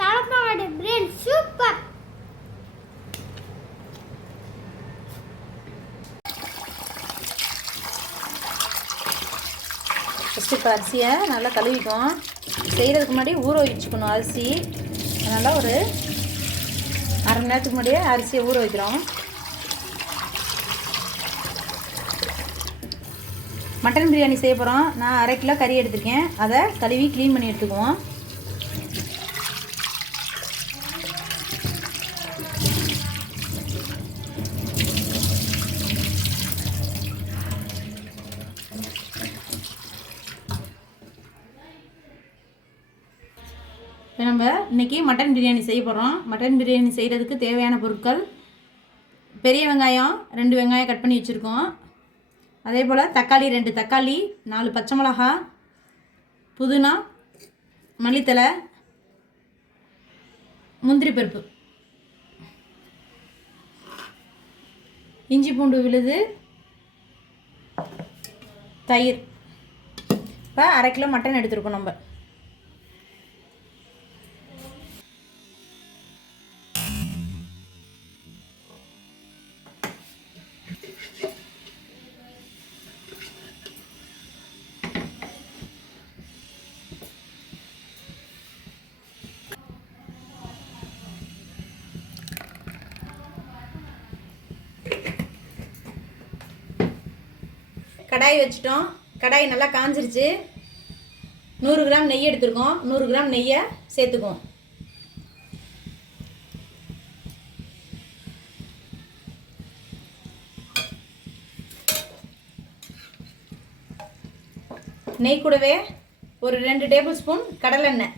Thalappakatti biryani super. First இப்போ அரிசியை நல்லா கழுவிக்குவோம். செய்கிறதுக்கு முன்னாடி ஊற வச்சுக்கணும் அரிசி. அதனால் ஒரு அரை மணி நேரத்துக்கு முன்னாடியே அரிசியை ஊற வைக்கிறோம். மட்டன் பிரியாணி செய்ய போகிறோம். நான் 1/2 கிலோ கறி எடுத்துருக்கேன். அதை கழுவி க்ளீன் பண்ணி எடுத்துக்குவோம். நம்ம இன்றைக்கி மட்டன் பிரியாணி செய்ய போகிறோம். மட்டன் பிரியாணி செய்கிறதுக்கு தேவையான பொருட்கள்: பெரிய வெங்காயம் 2 வெங்காயம் கட் பண்ணி வச்சுருக்கோம். அதே போல் தக்காளி 2 தக்காளி, 4 பச்சை மிளகா, புதினா, மல்லித்தலை, முந்திரி பருப்பு, இஞ்சி பூண்டு விழுது, தயிர். இப்போ 1/2 கிலோ மட்டன் எடுத்துருக்கோம். நம்ம கடாய் வச்சுட்டோம். கடாய் நல்லா காஞ்சிருச்சு. 100 கிராம் நெய் எடுத்துருக்கோம். 100 கிராம் நெய்யை சேர்த்துக்குவோம். நெய் கூடவே ஒரு 2 டேபிள் ஸ்பூன் கடலெண்ணெய்.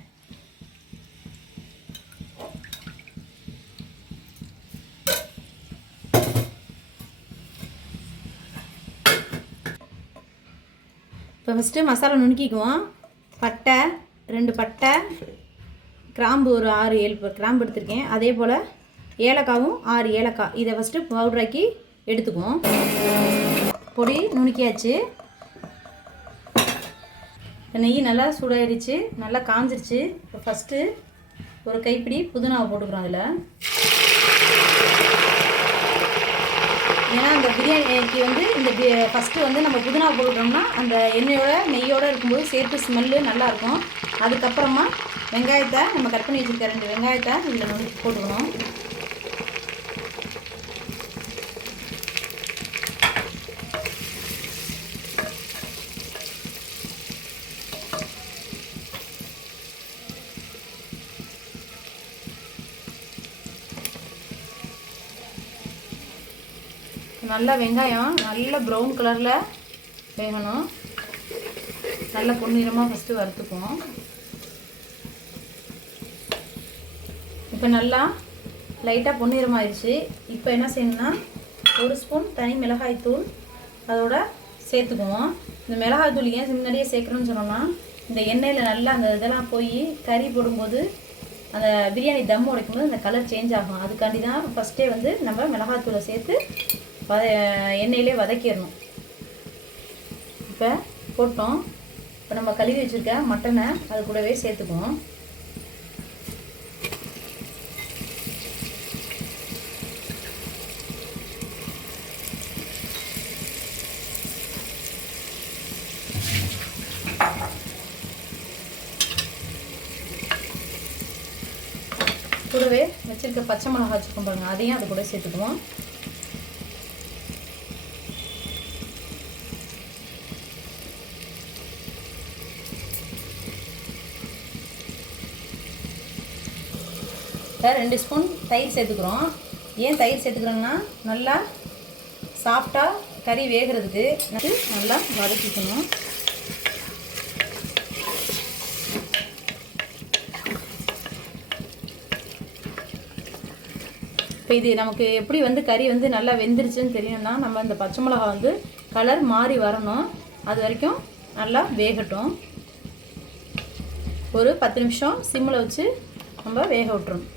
இப்போ ஃபஸ்ட்டு மசாலா நுணுக்கிக்குவோம். பட்டை 2 பட்டை, கிராம்பு ஒரு 6-7 கிராம்பு எடுத்துருக்கேன். அதே போல் ஏலக்காவும் 6 ஏலக்காய். இதை ஃபஸ்ட்டு பவுடராக்கி எடுத்துக்குவோம். பொடி நுணுக்கியாச்சு. நெய் நல்லா சூடாகிடுச்சு, நல்லா காஞ்சிருச்சு. இப்போ ஃபஸ்ட்டு ஒரு கைப்பிடி புதினாவை போட்டுக்கிறோம். அதில் ஏன்னா அந்த பிரியாணிக்கு வந்து இந்த ஃபஸ்ட்டு வந்து நம்ம புதினா போட்டுட்டோம்னா அந்த எண்ணெயோட நெய்யோடு இருக்கும்போது சேர்த்து ஸ்மெல்லு நல்லாயிருக்கும். அதுக்கப்புறமா வெங்காயத்தை நம்ம கட் பண்ணி வச்சுருக்க 2 வெங்காயத்தை இதில் வந்து போட்டுக்கணும். நல்லா வெங்காயம் நல்ல ப்ரௌன் கலரில் வேகணும். நல்ல பொன்னிறமாக ஃபஸ்ட்டு வறுத்துக்குவோம். இப்போ நல்லா லைட்டாக பொன்னிறமாகிடுச்சு. இப்போ என்ன செய்யணும்னா 1 ஸ்பூன் தனி மிளகாய்த்தூள் அதோட சேர்த்துக்குவோம். இந்த மிளகாய்த்தூள் ஏன் முன்னாடியே சேர்க்கணும்னு சொன்னோம்னா, இந்த எண்ணெயில் நல்லா அந்த இதெல்லாம் போய் கறி போடும்போது அந்த பிரியாணி தம் உடைக்கும்போது அந்த கலர் சேஞ்ச் ஆகும். அதுக்காண்டி தான் ஃபஸ்ட்டே வந்து நம்ம மிளகாய்த்தூளை சேர்த்து எண்ணெயிலே வதக்கிடணும். இப்போ போட்டோம். இப்போ நம்ம கழுவி வச்சுருக்க மட்டனை அது கூடவே சேர்த்துக்குவோம். கூடவே வச்சுருக்க பச்சை மிளகா வச்சுருக்கோம் பாருங்கள், அதையும் அது கூட சேர்த்துக்குவோம். இப்போ 2 ஸ்பூன் தயிர் சேர்த்துக்கிறோம். ஏன் தயிர் சேர்த்துக்கிறோன்னா நல்லா சாஃப்டாக கறி வேகிறதுக்கு நல்லா வதக்கிக்கணும். இப்போ இது நமக்கு எப்படி வந்து கறி வந்து நல்லா வெந்துருச்சுன்னு தெரியும்னா, நம்ம அந்த பச்சை மிளகா வந்து கலர் மாறி வரணும். அது வரைக்கும் நல்லா வேகட்டும். ஒரு 10 நிமிஷம் சிம்மில் வச்சு நம்ம வேக விட்டுறணும்.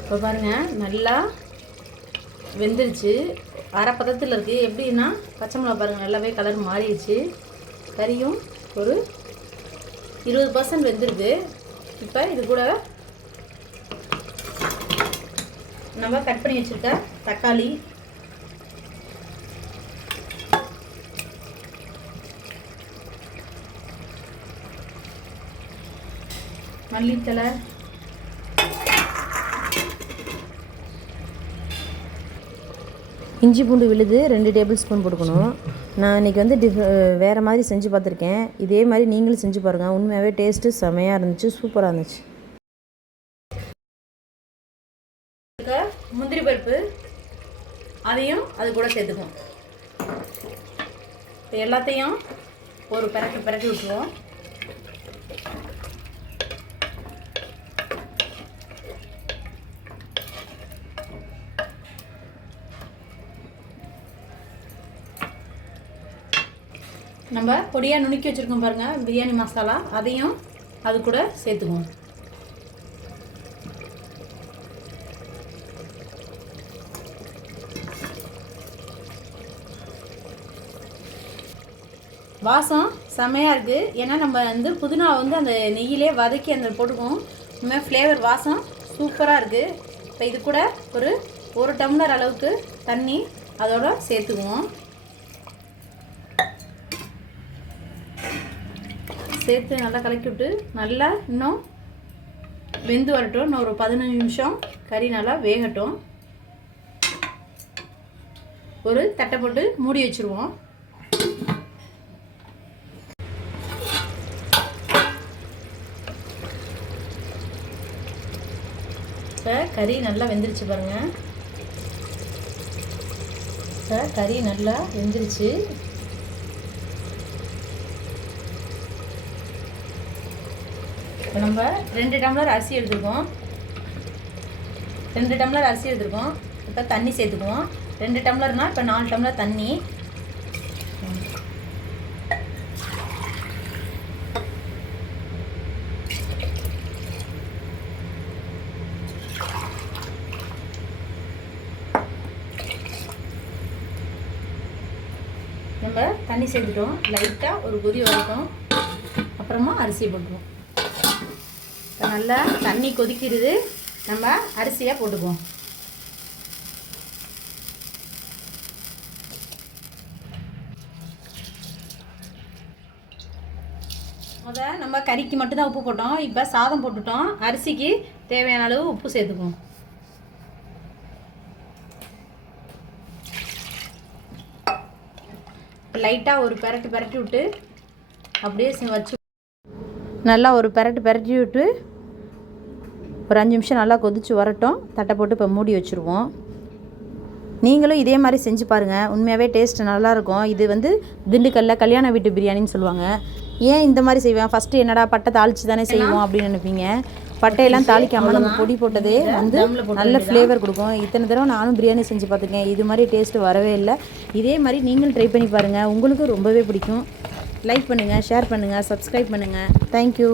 இப்போ பாருங்கள் நல்லா வெந்துருச்சு, அரை பதத்தில் இருக்குது. எப்படின்னா பச்சை மிளகா பாருங்கள் நல்லாவே கலர் மாறிடுச்சு. கறியும் ஒரு 20% வெந்திருக்கு. இப்போ இது கூட நம்ம கட் பண்ணி வச்சுருக்க தக்காளி, மல்லித்தலை, இஞ்சி பூண்டு விழுது 2 டேபிள் ஸ்பூன் போட்டுக்கணும். நான் இன்றைக்கி வந்து வேறு மாதிரி செஞ்சு பார்த்துருக்கேன். இதே மாதிரி நீங்களும் செஞ்சு பாருங்கள். உண்மையாகவே டேஸ்ட்டு செமையாக இருந்துச்சு, சூப்பராக இருந்துச்சு. முந்திரி பருப்பு அதையும் அது கூட சேர்த்துக்குவோம். இப்போ எல்லாத்தையும் ஒரு பரட்டி விட்டுருவோம். நம்ம பொடியாக நுணுக்கி வச்சுருக்கோம் பாருங்கள் பிரியாணி மசாலா, அதையும் அது கூட சேர்த்துக்குவோம். வாசம் செமையாக இருக்குது. ஏன்னா நம்ம வந்து புதினா வந்து அந்த நெய்யிலே வதக்கி அந்த போட்டுக்குவோம். இனிமேல் ஃப்ளேவர் வாசம் சூப்பராக இருக்குது. இப்போ இது கூட ஒரு டம்ளர் அளவுக்கு தண்ணி அதோட சேர்த்துக்குவோம். சேர்த்து நல்லா கலக்கி விட்டு நல்லா இன்னும் வெந்து வரட்டும். இன்னும் ஒரு 15 நிமிஷம் கறி நல்லா வேகட்டும். ஒரு தட்டை போட்டு மூடி வச்சுருவோம். இப்போ கறி நல்லா வெந்துருச்சு பாருங்கள். இப்போ கறி நல்லா வெந்துருச்சு. இப்போ நம்ம 2 டம்ளர் அரிசி எடுத்துருக்கோம். இப்போ தண்ணி சேர்த்துக்குவோம். 2 டம்ளர்னால் இப்போ 4 டம்ளர் தண்ணி. நம்ம தண்ணி சேர்த்துட்டோம். லைட்டாக ஒரு கொதி வரட்டும். அப்புறமா அரிசி போட்டுருவோம். இப்போ நல்லா தண்ணி கொதிக்கிறது. நம்ம அரிசியாக போட்டுக்குவோம். நம்ம கறிக்கு மட்டும்தான் உப்பு போட்டோம். இப்போ சாதம் போட்டுட்டோம். அரிசிக்கு தேவையான அளவு உப்பு சேர்த்துக்குவோம். லைட்டாக ஒரு பெரட்டி விட்டு அப்படியே வச்சு நல்லா ஒரு பெரட்டி விட்டு ஒரு 5 நிமிஷம் நல்லா கொதிச்சு வரட்டும். தட்டை போட்டு இப்போ மூடி வச்சுருவோம். நீங்களும் இதே மாதிரி செஞ்சு பாருங்கள். உண்மையாகவே டேஸ்ட் நல்லாயிருக்கும். இது வந்து திண்டுக்கல்லில் கல்யாண வீட்டு பிரியாணின்னு சொல்லுவாங்க. ஏன் இந்த மாதிரி செய்வேன், ஃபஸ்ட்டு என்னடா பட்டை தாளித்து தானே செய்வோம் அப்படின்னு நினைப்பீங்க. பட்டையெல்லாம் தாளிக்காமல் நம்ம பொடி போட்டதே வந்து நல்ல ஃப்ளேவர் கொடுக்கும். இத்தனை தடவை நானும் பிரியாணி செஞ்சு பார்த்துருக்கேன். இது மாதிரி டேஸ்ட்டு வரவே இல்லை. இதே மாதிரி நீங்களும் ட்ரை பண்ணி பாருங்கள். உங்களுக்கும் ரொம்பவே பிடிக்கும். லைக் பண்ணுங்கள், ஷேர் பண்ணுங்கள், சப்ஸ்கிரைப் பண்ணுங்கள். தேங்க்யூ.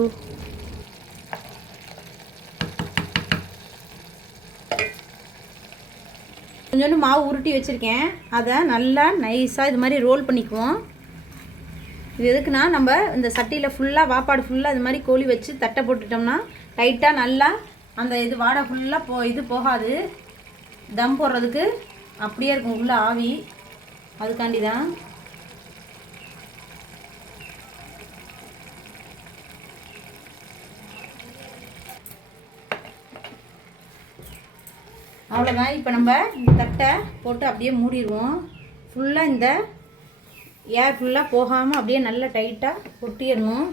கொஞ்சோண்டு மாவு உருட்டி வச்சுருக்கேன். அதை நல்லா நைஸாக இது மாதிரி ரோல் பண்ணிக்குவோம். இது எதுக்குன்னா நம்ம இந்த சட்டியில் ஃபுல்லாக வாப்பாடு ஃபுல்லாக இது மாதிரி கோழி வச்சு தட்டை போட்டுட்டோம்னா டைட்டாக நல்லா அந்த இது வாடை ஃபுல்லாக இது போகாது. தம் போடுறதுக்கு அப்படியே இருக்கும் உள்ள ஆவி. அதுக்காண்டி தான். அவ்வளோதான். இப்போ நம்ம இந்த தட்டை போட்டு அப்படியே மூடிடுவோம். ஃபுல்லாக இந்த ஏர் ஃபுல்லாக போகாமல் அப்படியே நல்லா டைட்டாக ஒட்டிடணும்.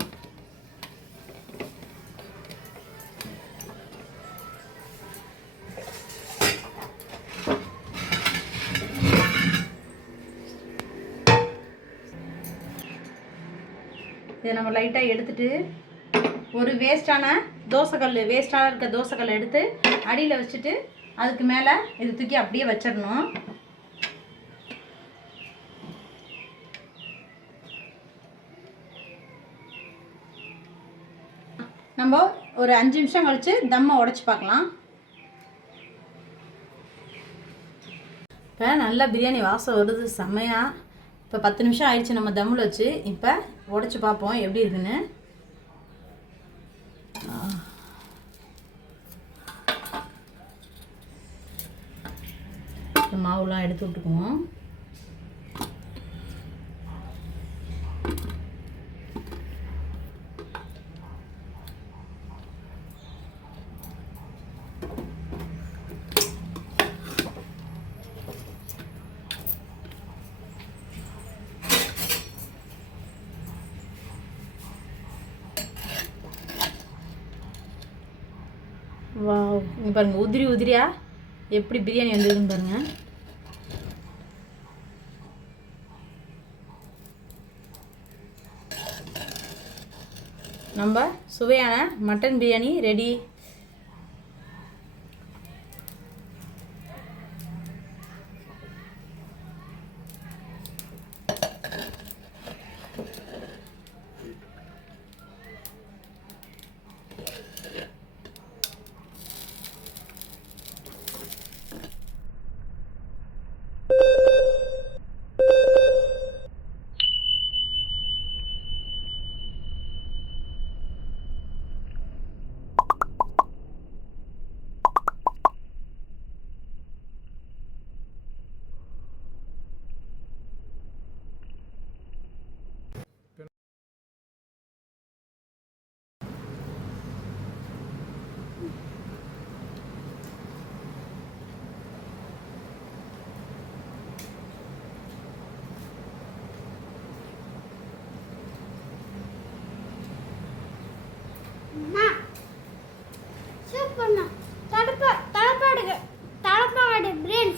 இதை நம்ம லைட்டாக எடுத்துட்டு ஒரு வேஸ்ட்டான இருக்க தோசைக்கல் எடுத்து அடியில் வச்சுட்டு அதுக்கு மேலே இது தூக்கி அப்படியே வச்சிடணும். நம்ம ஒரு 5 நிமிஷம் கழித்து தம்மை உடைச்சி பார்க்கலாம். இப்போ நல்லா பிரியாணி வாசம் வருது செம்மையாக. இப்போ 10 நிமிஷம் ஆயிடுச்சு நம்ம தம்மில் வச்சு. இப்போ உடைச்சி பார்ப்போம் எப்படி இருக்குன்னு. இந்த மாவுலாம் எடுத்து விட்டுக்குவோம். வாவ், இங்கே பாருங்கள் உதிரி உதிரியா எப்படி பிரியாணி வந்ததுன்னு பாருங்கள். நம்ம சுவையான மட்டன் பிரியாணி ரெடி. சூப்பர்ண்ணா. தலப்பாடு பிரியாணி